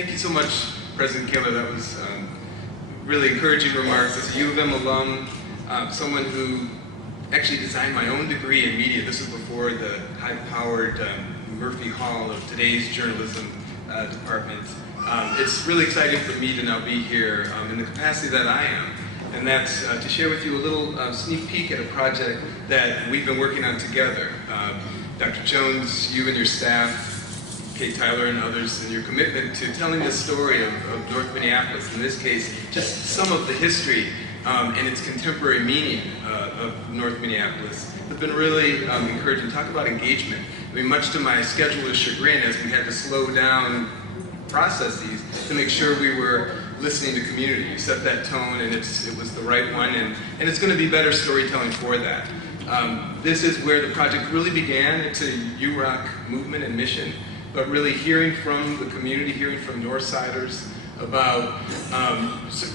Thank you so much, President Kaler. That was really encouraging remarks. As a U of M alum, someone who actually designed my own degree in media. This was before the high-powered Murphy Hall of today's journalism department. It's really exciting for me to now be here in the capacity that I am, and that's to share with you a little sneak peek at a project that we've been working on together. Dr. Jones, you and your staff, Kate Tyler and others, and your commitment to telling the story of North Minneapolis, in this case, just some of the history and its contemporary meaning of North Minneapolis, have been really encouraging. Talk about engagement. I mean, much to my scheduler's chagrin, as we had to slow down processes to make sure we were listening to community. You set that tone, and it was the right one, and it's going to be better storytelling for that. This is where the project really began. It's a UROC movement and mission, but really hearing from the community, hearing from Northsiders about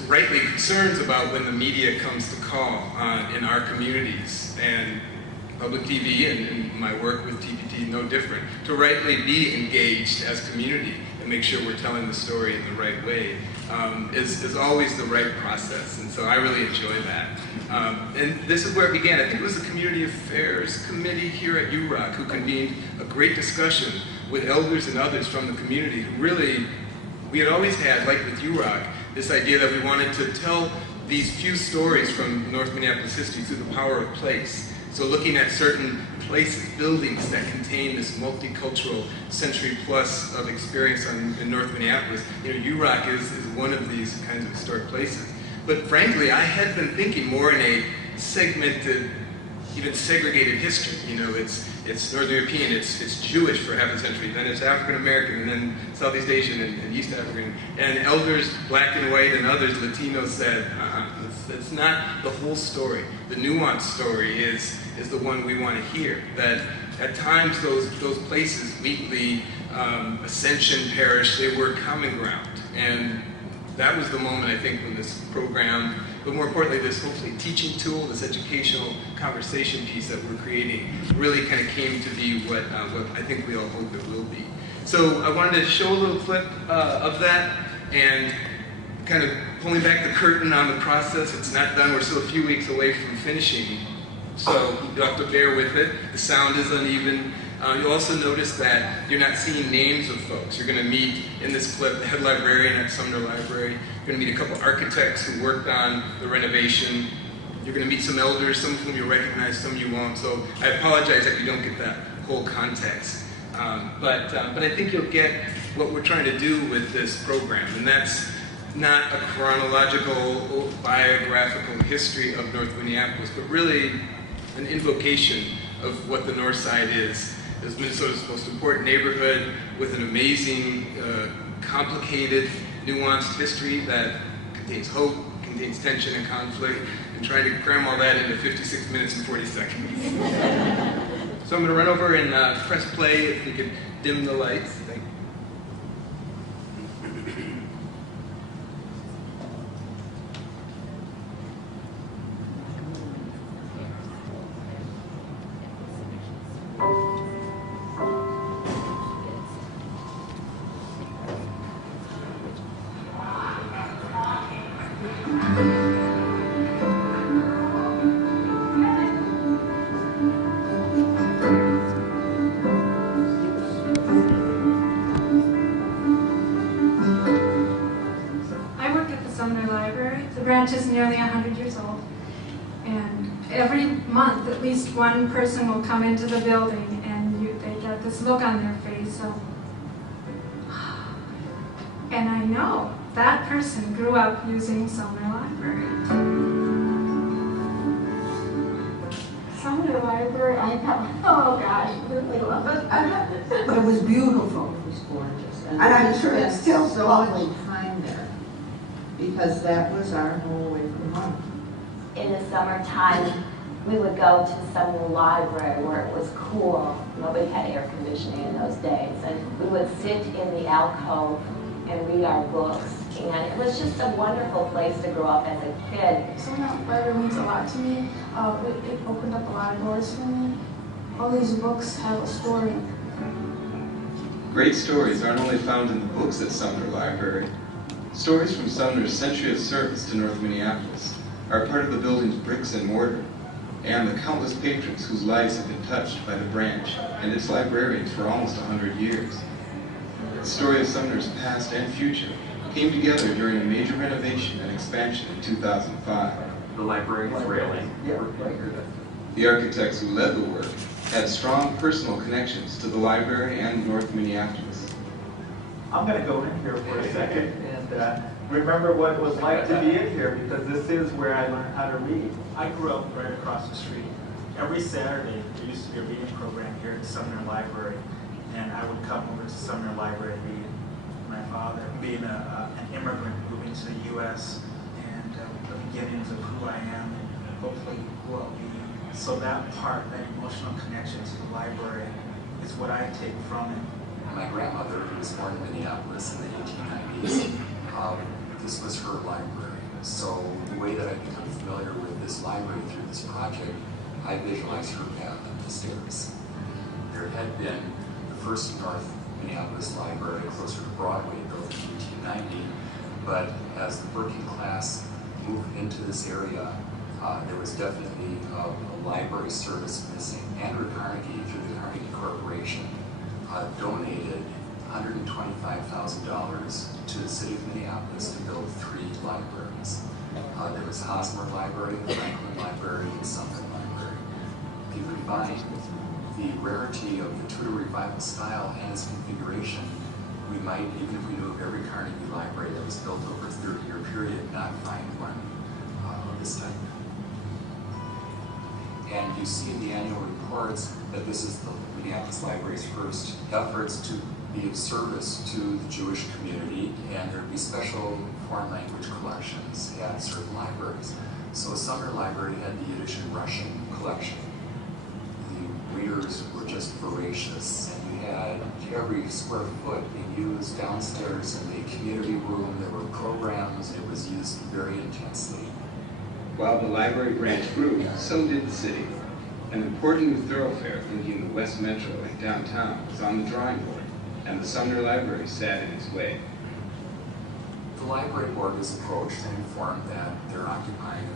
rightly concerns about when the media comes to call in our communities. And public TV and my work with TPT, no different, to rightly be engaged as community and make sure we're telling the story in the right way is always the right process. And so I really enjoy that. And this is where it began. I think it was the Community Affairs Committee here at UROC who convened a great discussion with elders and others from the community who really, we had always had, like with UROC, this idea that we wanted to tell these few stories from North Minneapolis history through the power of place. So looking at certain places, buildings that contain this multicultural century plus of experience in North Minneapolis, UROC is one of these kinds of historic places. But frankly, I had been thinking more in a segmented, even segregated history. It's Northern European, it's Jewish for half a century, then it's African American, and then Southeast Asian and East African. And elders, black and white, and others, Latinos, said, that's not the whole story. The nuanced story is the one we want to hear. That at times those places, Wheatley, Ascension Parish, they were common ground. And that was the moment, I think, when this program, but more importantly, this hopefully teaching tool, this educational conversation piece that we're creating, really kind of came to be what I think we all hope it will be. So I wanted to show a little clip of that, and kind of pulling back the curtain on the process. It's not done. We're still a few weeks away from finishing, so you'll have to bear with it. The sound is uneven. You'll also notice that you're not seeing names of folks. You're going to meet, in this clip, the head librarian at Sumner Library. You're going to meet a couple architects who worked on the renovation. You're going to meet some elders, some of whom you'll recognize, some you won't. So I apologize that you don't get that whole context. But I think you'll get what we're trying to do with this program, and that's not a chronological, biographical history of North Minneapolis, but really an invocation of what the North Side is. It's Minnesota's most important neighborhood with an amazing, complicated, nuanced history that contains hope, contains tension and conflict, and trying to cram all that into 56 minutes and 40 seconds. So I'm going to run over and press play if we could dim the lights. Thank you. Is nearly 100 years old, and every month at least one person will come into the building and they get this look on their face of, and I know that person grew up using Sumner Library. Sumner Library, I know, oh gosh, I really love it. But it was beautiful. It was gorgeous. And I'm sure it's still so. Lovely time there, because that was our whole way from home. In the summertime, we would go to Sumner Library where it was cool. Nobody had air conditioning in those days. And we would sit in the alcove and read our books. And it was just a wonderful place to grow up as a kid. Sumner Library means a lot to me. It opened up a lot of doors for me. All these books have a story. Great stories aren't only found in the books at Sumner Library. Stories from Sumner's century of service to North Minneapolis are part of the building's bricks and mortar, and the countless patrons whose lives have been touched by the branch and its librarians for almost 100 years. The story of Sumner's past and future came together during a major renovation and expansion in 2005. The librarian's railing. The architects who led the work had strong personal connections to the library and North Minneapolis. I'm going to go in here for a second and remember what it was like to be in here, because this is where I learned how to read. I grew up right across the street. Every Saturday, there used to be a reading program here at Sumner Library, and I would come over to Sumner Library and read. My father, being an immigrant moving to the U.S., and the beginnings of who I am, and hopefully who I'll be. So that part, that emotional connection to the library, is what I take from it. My grandmother, who was born in Minneapolis in the 1890s, this was her library. So the way that I become familiar with this library through this project, I visualize her path up the stairs. There had been the first North Minneapolis library closer to Broadway, built in 1890, but as the working class moved into this area, there was definitely a library service missing. Andrew Carnegie, through the Carnegie Corporation, donated $125,000 to the city of Minneapolis to build 3 libraries. There was Hosmer Library, the Franklin Library, and Sumner Library. If you combine the rarity of the Tudor Revival style and its configuration, we might, even if we knew of every Carnegie library that was built over a 30-year period, not find one of this type. And you see in the annual reports that this is the Minneapolis Library's first efforts to be of service to the Jewish community, and there would be special foreign language collections at certain libraries. So Sumner Library had the Yiddish and Russian collection. The readers were just voracious, and you had every square foot being used downstairs in the community room. There were programs, and it was used very intensely. While the library branch grew, so did the city. An important new thoroughfare linking the West Metro and downtown was on the drawing board, and the Sumner Library sat in its way. The library board was approached and informed that they're occupying a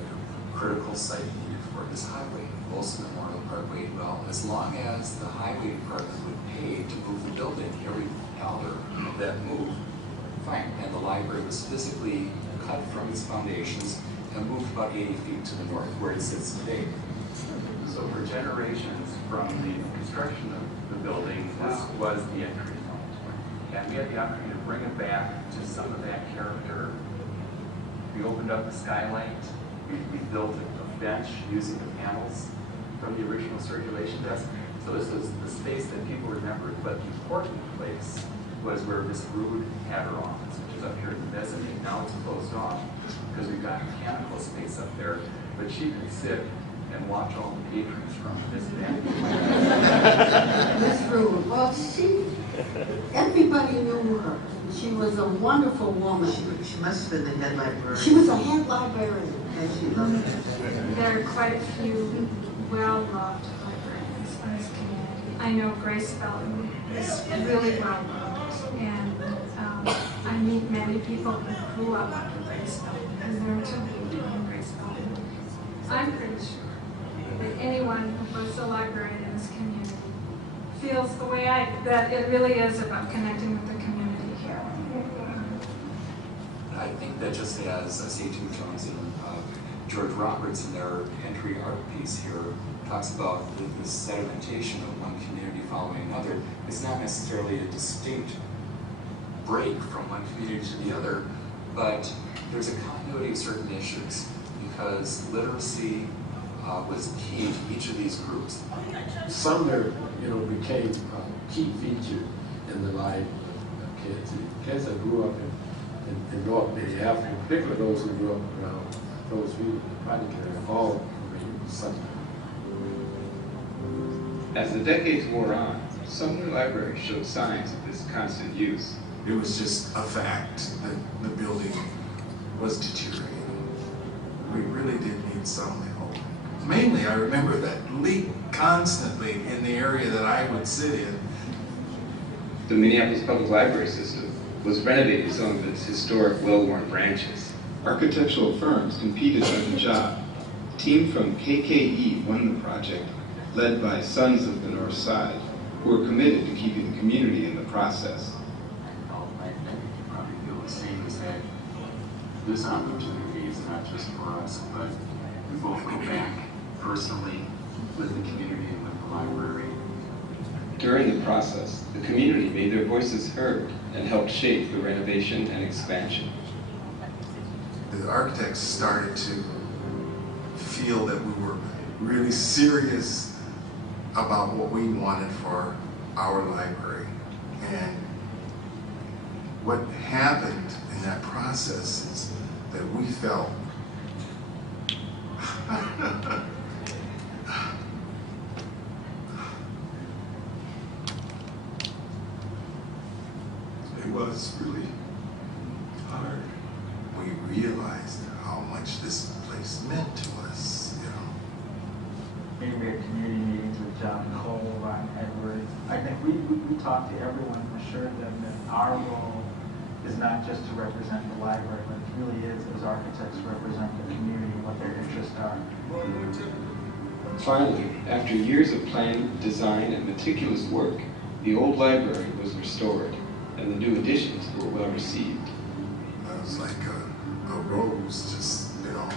critical site needed for this highway, Olson Memorial Parkway. Well, as long as the highway department would pay to move the building, every dollar of that move, fine. And the library was physically cut from its foundations and moved about 80 feet to the north, where it sits today. So for generations from the construction of the building, this was the entry point. And we had the opportunity to bring it back to some of that character. We opened up the skylight. We built a bench using the panels from the original circulation desk. So this is the space that people remembered. But the important place was where Miss Rood had her office, which is up here in the mezzanine. Now it's closed off because we've got mechanical space up there. But she could sit and watch all the patrons from this bench. Miss Rude, well, everybody knew her. She was a wonderful woman. She must have been the head librarian. She was a head librarian. And she loved it. There are quite a few well-loved librarians in this community. I know Grace Felton is really well-loved, and I meet many people who grew up under Grace Felton, and they're too on Grace Felton. I'm pretty sure that anyone who goes to a librarian in this community feels the way that it really is about connecting with the community here. I think that just as C.T. Jones and George Roberts in their entry art piece here talks about the sedimentation of one community following another, it's not necessarily a distinct break from one community to the other, but there's a continuity of certain issues because literacy was key to each of these groups. Sumner, became a key feature in the life of kids. Kids that grew up in North Minneapolis, particularly those who grew up around those people, probably can all remember Sumner. As the decades wore on, Sumner Library showed signs of this constant use. It was just a fact that the building was deteriorating. We really did need some help. Mainly, I remember that leak constantly in the area that I would sit in. the Minneapolis Public Library System was renovating some of its historic, well-worn branches. Architectural firms competed on the job. A team from KKE won the project, led by Sons of the North Side, who were committed to keeping the community in the process. I think you probably feel the same, is that this opportunity is not just for us, but we both go back personally with the community and with the library. During the process, the community made their voices heard and helped shape the renovation and expansion. The architects started to feel that we were really serious about what we wanted for our library. And what happened in that process is that we felt it was really hard. We realized how much this place meant to us, you know. Maybe we had community meetings with John Cole, Ron Edwards. I think we talked to everyone and assured them that our role is not just to represent the library, but it really is, as architects, represent the community and what their interests are. Finally, after years of planning, design, and meticulous work, the old library was restored, and the new additions were well received. It was like a rose just, you know,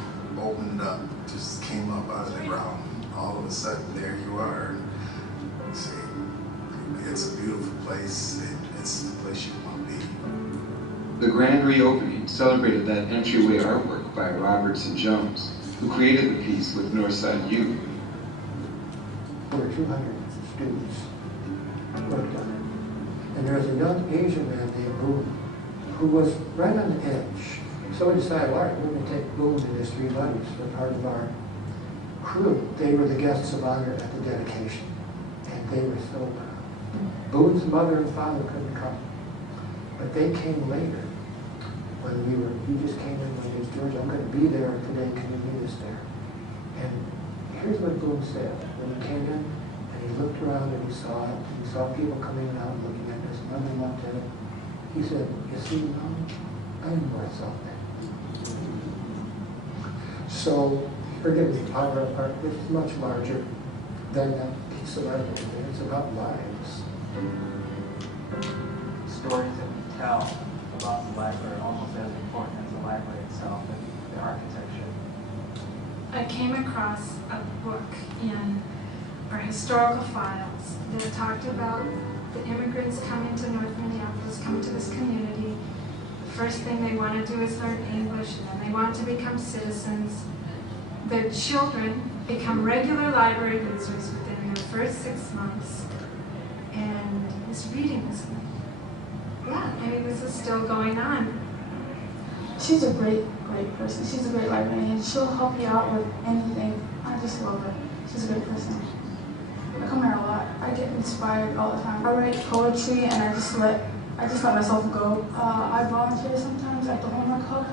opened up, just came up out of the ground. All of a sudden, there you are. See, it's a beautiful place. It's the place you want to be. The grand reopening celebrated that entryway artwork by Roberts and Jones, who created the piece with Northside Youth. Over 200 students worked on it. And there was a young Asian man named Boone who was right on the edge. So we decided, all right, we're going to take Boone and his 3 buddies for part of our crew. They were the guests of honor at the dedication. And they were so proud. Boone's mother and father couldn't come. But they came later when he just came in one day, George, I'm going to be there today, can you meet us there? And here's what Boone said. When he came in and he looked around and he saw people coming out and looking at his mother looked at it. He said, you see, Mom, I'm worth something. So, forgive me, our part is much larger than that piece of art. It's about lives. Stories that we tell about the library are almost as important as the library itself and the architecture. I came across a book in our historical files that talked about the immigrants coming to North Minneapolis, coming to this community. The first thing they want to do is learn English, and then they want to become citizens. Their children become regular library users within their first 6 months, and this reading is, yeah, I mean, this is still going on. She's a great person. She's a great librarian. She'll help you out with anything. I just love her. She's a great person. I come here a lot. I get inspired all the time. I write poetry and I just let myself go. I volunteer sometimes at the Homework Hub.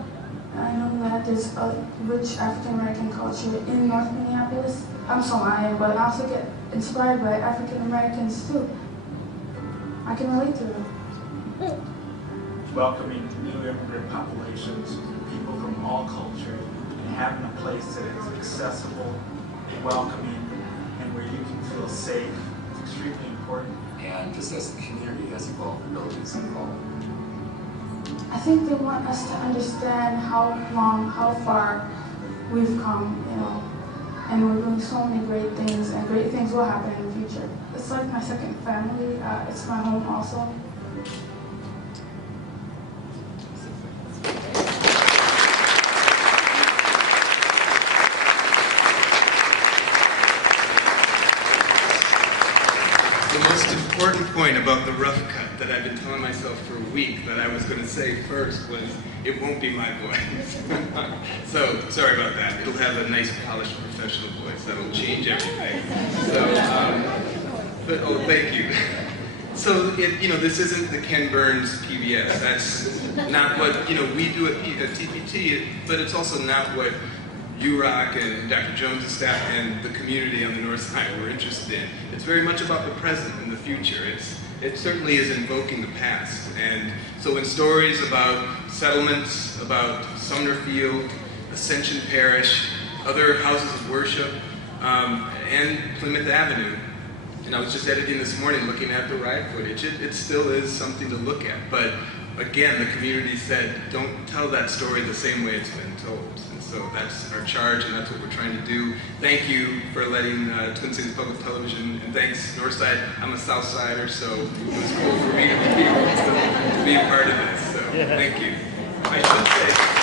And I know that there's a rich African American culture in North Minneapolis. I'm Somalian, but I also get inspired by African Americans too. I can relate to them. Welcoming new immigrant populations, people from all cultures, and having a place that is accessible, welcoming, and where you can feel safe is extremely important. And just as the community has evolved, the buildings evolved. I think they want us to understand how far we've come, you know, and we're doing so many great things, and great things will happen in the future. It's like my second family. It's my home also. The most important point about the rough cut that I've been telling myself for a week that I was going to say first was, it won't be my voice. So, sorry about that. It'll have a nice, polished, professional voice that'll change everything. So, oh, thank you. So, this isn't the Ken Burns PBS. That's not what, we do at TPT, but it's also not what UROC and Dr. Jones' staff and the community on the North Side were interested in. It's very much about the present and the future. It's it certainly is invoking the past. And so when stories about settlements, about Sumner Field, Ascension Parish, other houses of worship, and Plymouth Avenue, and I was just editing this morning looking at the riot footage, it still is something to look at. But again, the community said, don't tell that story the same way it's been told. And so that's our charge, and that's what we're trying to do. Thank you for letting Twin Cities Public Television, and thanks Northside. I'm a Southsider, so it was cool for me to be a part of this. So thank you. I should say,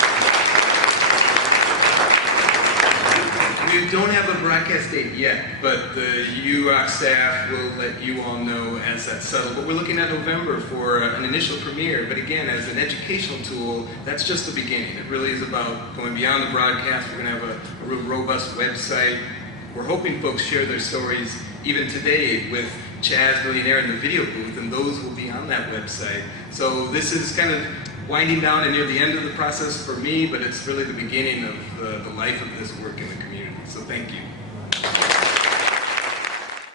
we don't have a broadcast date yet, but the UROC staff will let you all know as that's settled. But we're looking at November for an initial premiere. But again, as an educational tool, that's just the beginning. It really is about going beyond the broadcast. We're going to have a real robust website. We're hoping folks share their stories even today with Chaz Millionaire in the video booth, and those will be on that website. So this is kind of winding down and near the end of the process for me, but it's really the beginning of the life of this work in the community. So thank you.